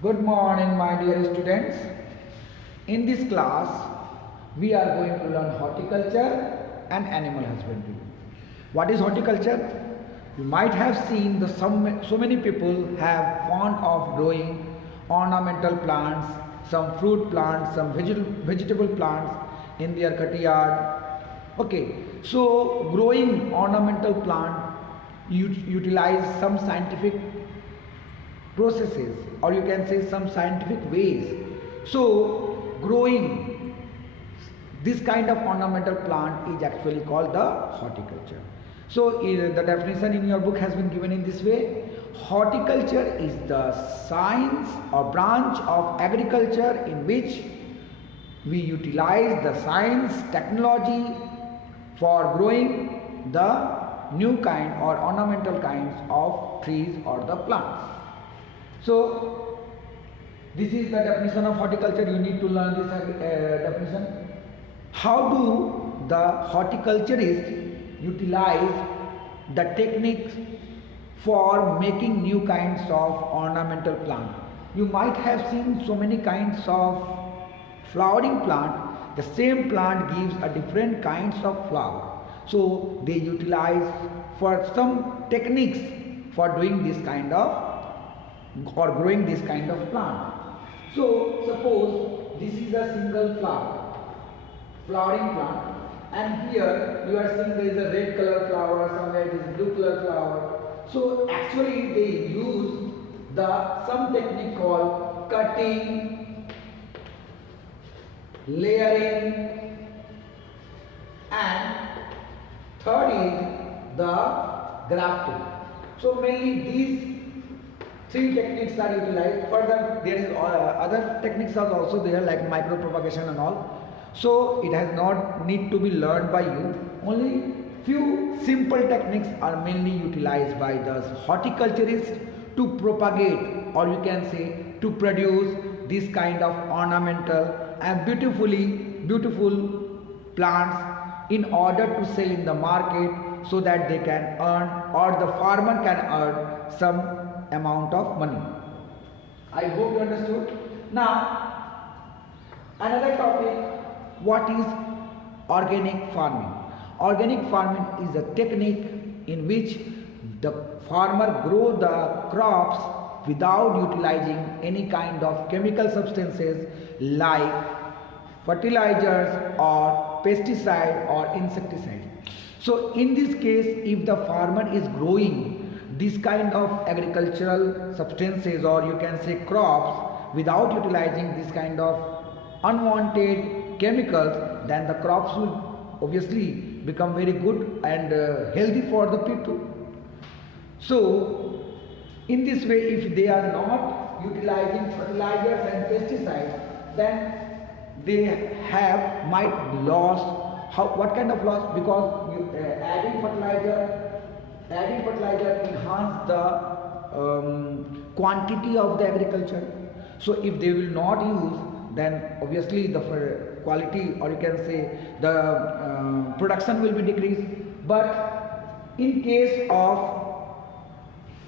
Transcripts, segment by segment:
Good morning, my dear students. In this class, we are going to learn horticulture and animal husbandry. What is horticulture? You might have seen so many people have fond of growing ornamental plants, some fruit plants, some vegetable plants in their courtyard. Okay, so growing ornamental plant utilize some scientific processes, or you can say some scientific ways. So growing this kind of ornamental plant is actually called the horticulture. So the definition in your book has been given in this way. Horticulture is the science or branch of agriculture in which we utilize the science technology for growing the new kind or ornamental kinds of trees or the plants. So this is the definition of horticulture. You need to learn this definition. How do the horticulturists utilize the techniques for making new kinds of ornamental plant? You might have seen so many kinds of flowering plant. The same plant gives a different kinds of flower. So they utilize for some techniques for doing this kind of or growing this kind of plant. So suppose this is a single flowering plant, and here you are seeing there is a red color flower, somewhere it is blue color flower. So actually they use some technique called cutting, layering, and third is the grafting. So mainly these three techniques are utilized. Further, there is other techniques are also there, like micro propagation and all. So it has not need to be learned by you. Only few simple techniques are mainly utilized by the horticulturists to propagate, or you can say to produce this kind of ornamental and beautiful plants in order to sell in the market, so that they can earn, or the farmer can earn some amount of money. I hope you understood. Now another topic, what is organic farming? Organic farming is a technique in which the farmer grow the crops without utilizing any kind of chemical substances like fertilizers or pesticide or insecticide. So in this case, if the farmer is growing this kind of agricultural substances, or you can say crops, without utilizing this kind of unwanted chemicals, then the crops will obviously become very good and healthy for the people. So in this way, if they are not utilizing fertilizers and pesticides, then they might loss. What kind of loss? Because adding fertilizer enhance the quantity of the agriculture. So if they will not use, then obviously the quality, or you can say the production will be decreased. But in case of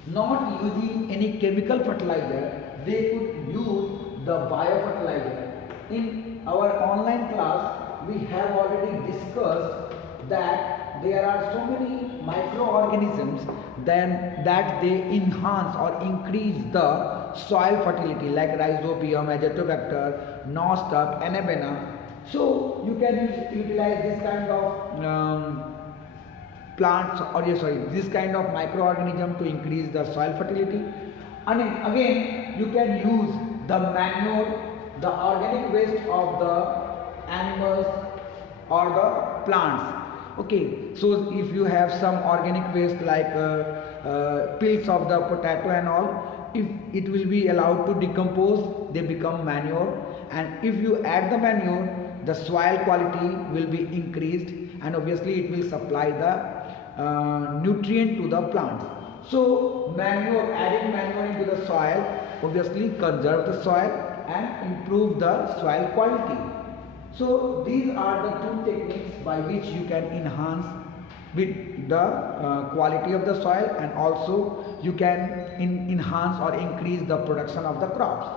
not using any chemical fertilizer, they could use the biofertilizer. In our online class, we have already discussed that there are so many microorganisms then that they enhance or increase the soil fertility, like rhizobium, azotobacter, nostoc, anabena. So you can utilize this kind of plants, or this kind of microorganism to increase the soil fertility. And again, you can use the manure, the organic waste of the animals or the plants. Okay, so if you have some organic waste like peels of the potato and all, if it will be allowed to decompose, they become manure. And if you add the manure, the soil quality will be increased, and obviously it will supply the nutrient to the plants. So adding manure into the soil obviously conserve the soil and improve the soil quality. So these are the two techniques by which you can enhance with the quality of the soil, and also you can enhance or increase the production of the crops.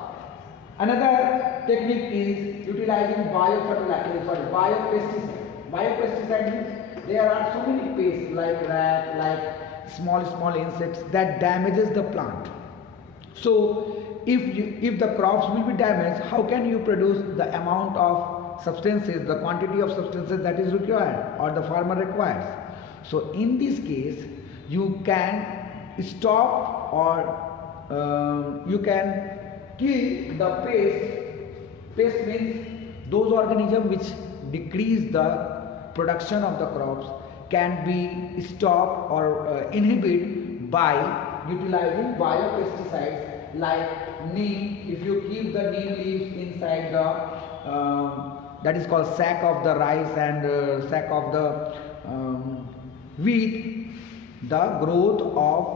Another technique is utilizing biopesticide. Biopesticide means there are so many pests like rat, like small insects that damages the plant. So if the crops will be damaged, how can you produce the amount of substances, the quantity of substances that is required or the farmer requires? So in this case, you can stop or you can kill the pest. Pest means those organisms which decrease the production of the crops can be stopped or inhibited by utilizing biopesticides like neem. If you keep the neem leaves inside the that is called sack of the rice and sack of the wheat, the growth of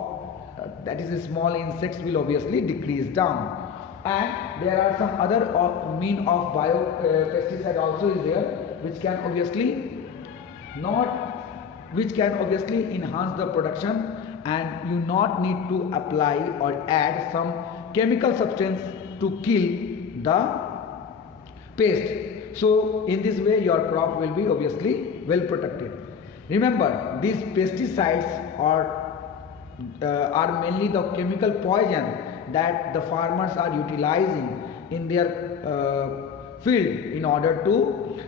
that is small insects will obviously decrease down. And there are some other mean of biopesticide also is there, which can obviously enhance the production, and you not need to apply or add some chemical substance to kill the pest. So in this way your crop will be obviously well protected. Remember, these pesticides are mainly the chemical poison that the farmers are utilizing in their field in order to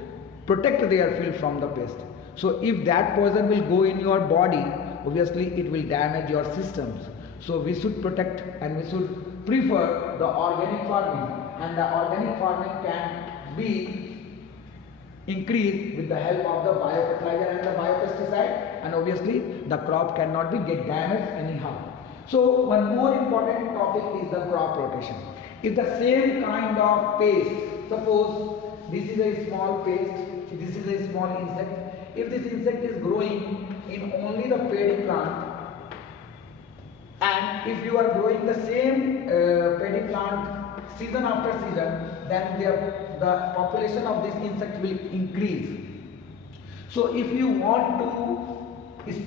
protect their field from the pest. So if that poison will go in your body, obviously it will damage your systems. So we should protect and we should prefer the organic farming, and the organic farming can be increased with the help of the biofertilizer and the biopesticide, and obviously the crop cannot be get damaged anyhow. So one more important topic is the crop rotation. If the same kind of pest, suppose this is a small pest, this is a small insect, if this insect is growing in only the paddy plant, and if you are growing the same paddy plant season after season, then the population of this insect will increase. So if you want to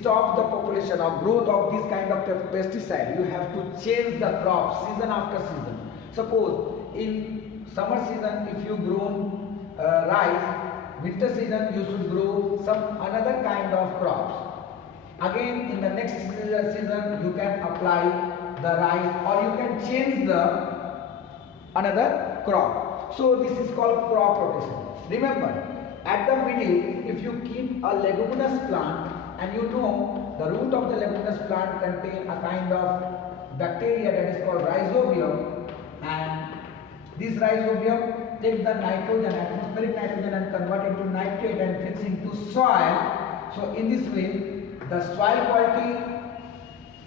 stop the population or growth of this kind of pesticide, you have to change the crop season after season. Suppose in summer season if you grow rice, winter season you should grow some another kind of crops. Again in the next season you can apply the rice, or you can change the another crop. So this is called crop rotation. Remember, at the middle, if you keep a leguminous plant, and you know the root of the leguminous plant contain a kind of bacteria that is called rhizobium, and this rhizobium takes the nitrogen, atmospheric nitrogen, and convert it to nitrate and fix into soil. So in this way the soil quality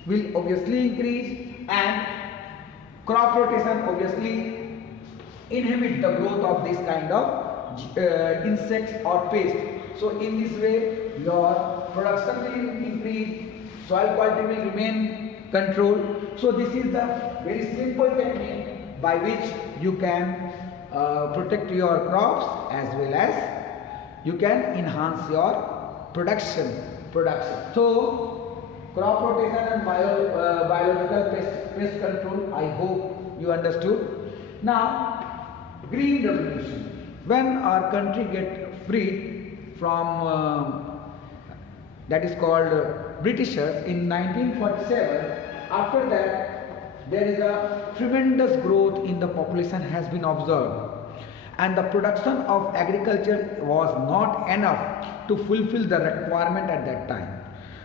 will obviously increase, and crop rotation obviously inhibit the growth of this kind of insects or pest. So in this way your production will increase, soil quality will remain controlled. So this is the very simple technique by which you can protect your crops as well as you can enhance your production. So crop rotation and biological pest control, I hope you understood. Now green revolution. When our country get freed from that is called Britishers in 1947, after that there is a tremendous growth in the population has been observed, and the production of agriculture was not enough to fulfill the requirement at that time.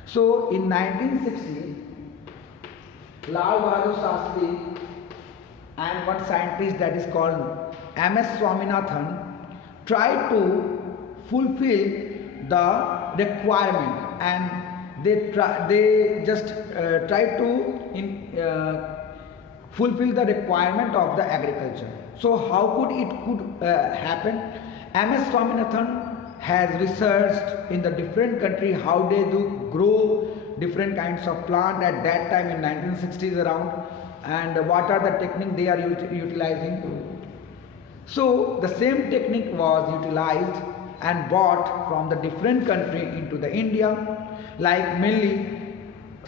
So in 1960, Lal Bahadur Shastri and one scientist that is called M.S. Swaminathan tried to fulfill the requirement, and they just tried to fulfill the requirement of the agriculture. So how could it happen? M.S. Swaminathan has researched in the different country how they do grow different kinds of plant at that time in 1960s around, and what are the technique they are utilizing. So the same technique was utilized and brought from the different country into the India, like mainly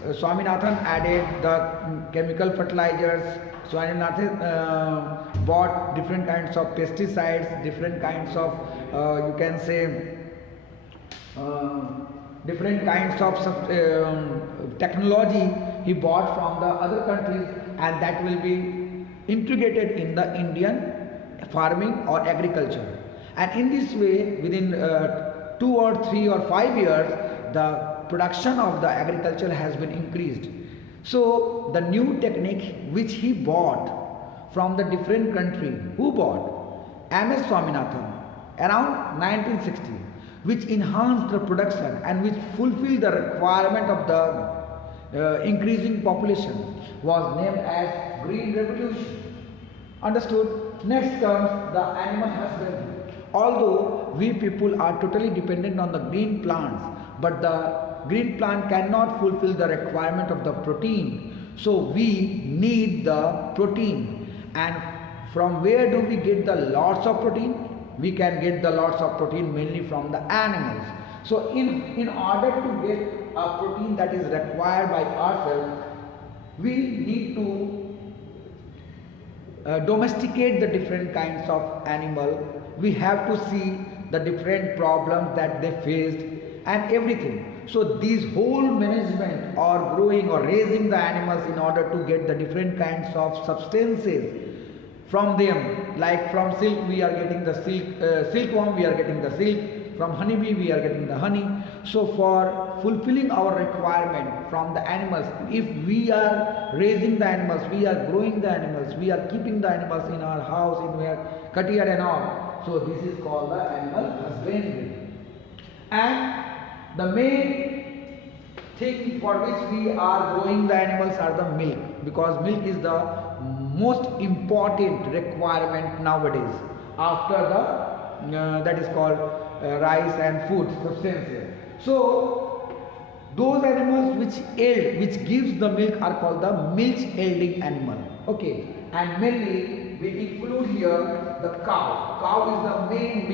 Swaminathan added the chemical fertilizers. Swaminathan bought different kinds of pesticides, different kinds of you can say uh, different kinds of technology he bought from the other countries, and that will be integrated in the Indian farming or agriculture. And in this way, within 2 or 3 or 5 years, the production of the agriculture has been increased. So the new technique which he bought from the different country, who bought? MS Swaminathan around 1960, which enhanced the production and which fulfilled the requirement of the increasing population, was named as Green Revolution. Understood? Next comes the animal husbandry. Although we people are totally dependent on the green plants, but the green plant cannot fulfill the requirement of the protein. So we need the protein. And from where do we get the lots of protein? We can get the lots of protein mainly from the animals. So in order to get a protein that is required by ourselves, we need to domesticate the different kinds of animal. We have to see the different problems that they faced and everything. So these whole management or growing or raising the animals in order to get the different kinds of substances from them, like from silk we are getting the silkworm, we are getting the silk, from honeybee we are getting the honey. So for fulfilling our requirement from the animals, if we are raising the animals, we are growing the animals, we are keeping the animals in our house, in our courtyard and all, so this is called the animal husbandry. And the main thing for which we are growing the animals are the milk, because milk is the most important requirement nowadays after the that is called rice and food substances. So those animals which yield, which gives the milk, are called the milk yielding animal. Okay, and mainly we include here the cow. Cow is the main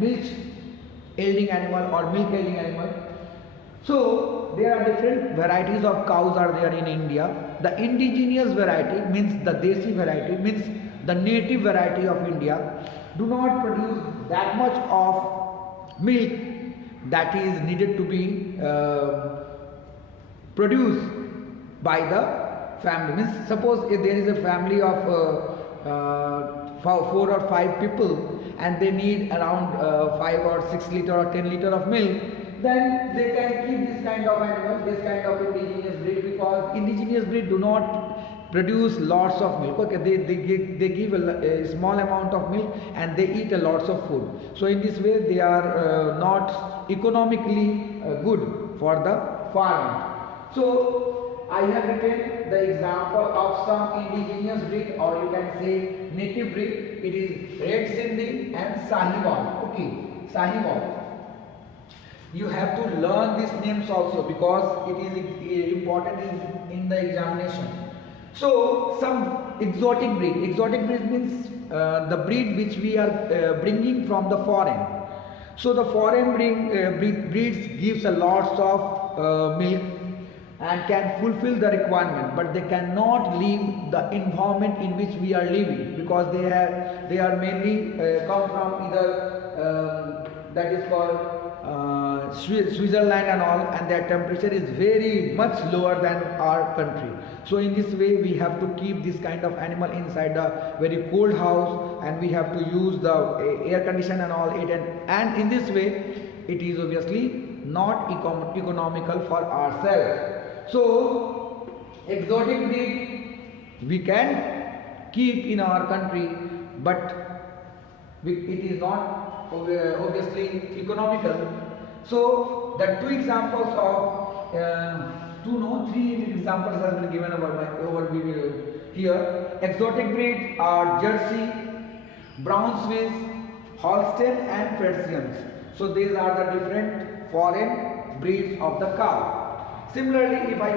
milk yielding animal or milk yielding animal. So there are different varieties of cows are there in India. The indigenous variety means the Desi variety, means the native variety of India, do not produce that much of milk that is needed to be produced by the family. Means suppose if there is a family of 4 or 5 people and they need around 5 or 6 liter or 10 liter of milk, then they can keep this kind of animal, this kind of indigenous breed, because indigenous breed do not produce lots of milk. Okay, they give a small amount of milk and they eat a lots of food. So in this way they are not economically good for the farm. So I have written the example of some indigenous breed, or you can say native breed. It is Red Sindhi and Sahiwal. Okay, Sahiwal. You have to learn these names also because it is important in the examination. So some exotic breed. Exotic breed means the breed which we are bringing from the foreign. So the foreign breeds gives a lots of milk and can fulfill the requirement, but they cannot leave the environment in which we are living, because they are mainly come from either that is called Switzerland and all, and their temperature is very much lower than our country. So in this way we have to keep this kind of animal inside a very cold house, and we have to use the air condition and all it, and in this way it is obviously not economical for ourselves. So exotic breed we can keep in our country, but it is not obviously economical. So the two examples of three examples have been given over here. Exotic breeds are Jersey, Brown Swiss, Holstein and Friesians. So these are the different foreign breeds of the cow. Similarly, if I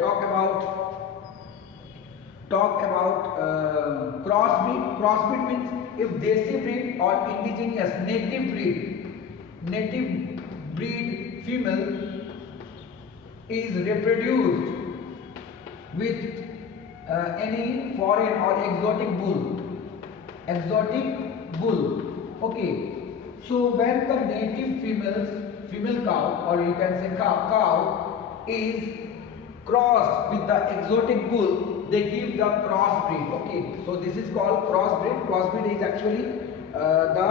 talk about crossbreed means if Desi breed or indigenous native breed female is reproduced with any foreign or exotic bull. Exotic bull. Okay. So when the native female cow, or you can say cow is crossed with the exotic bull, they give the crossbreed. Okay. So this is called crossbreed. Crossbreed is actually the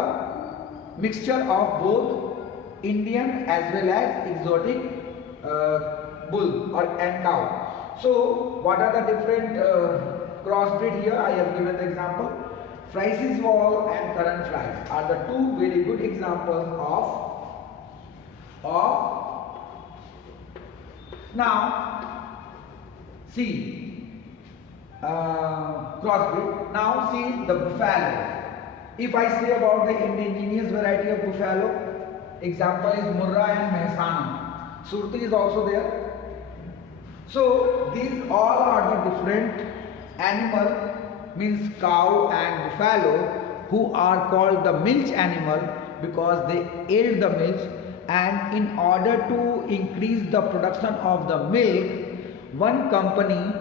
mixture of both Indian as well as exotic bull and cow. So what are the different crossbreed here? I have given the example. Friesies Wall and Currant Fries are the two very good examples of now see crossbreed. Now see the buffalo. If I say about the indigenous variety of buffalo, example is Murrah and Mehsana. Surti is also there. So these all are the different animal, means cow and buffalo, who are called the milch animal because they yield the milk, and in order to increase the production of the milk, one company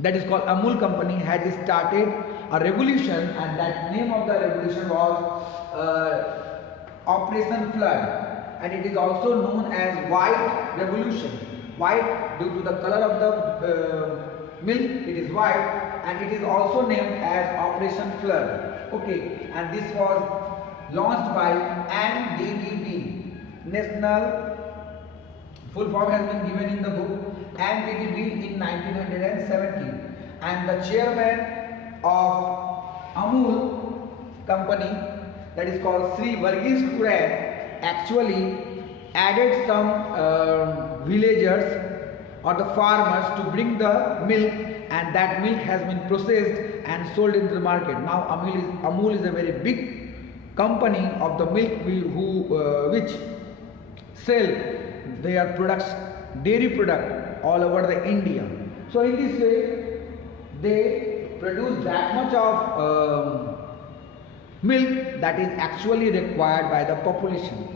that is called Amul company has started a revolution, and that name of the revolution was Operation Flood, and it is also known as White Revolution. White due to the color of the milk, it is white, and it is also named as Operation Flood. Okay, and this was launched by NDDB, National, full form has been given in the book, NDDB in 1970, and the chairman of Amul company, that is called Sri Varghese Kuran, actually added some villagers or the farmers to bring the milk, and that milk has been processed and sold into the market. Now Amul is a very big company of the milk which sell their products, dairy product, all over the India. So in this way they produce that much of milk that is actually required by the population.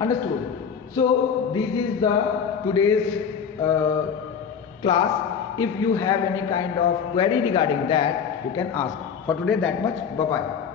Understood? So this is the today's class. If you have any kind of query regarding that, you can ask. For today, that much. Bye bye.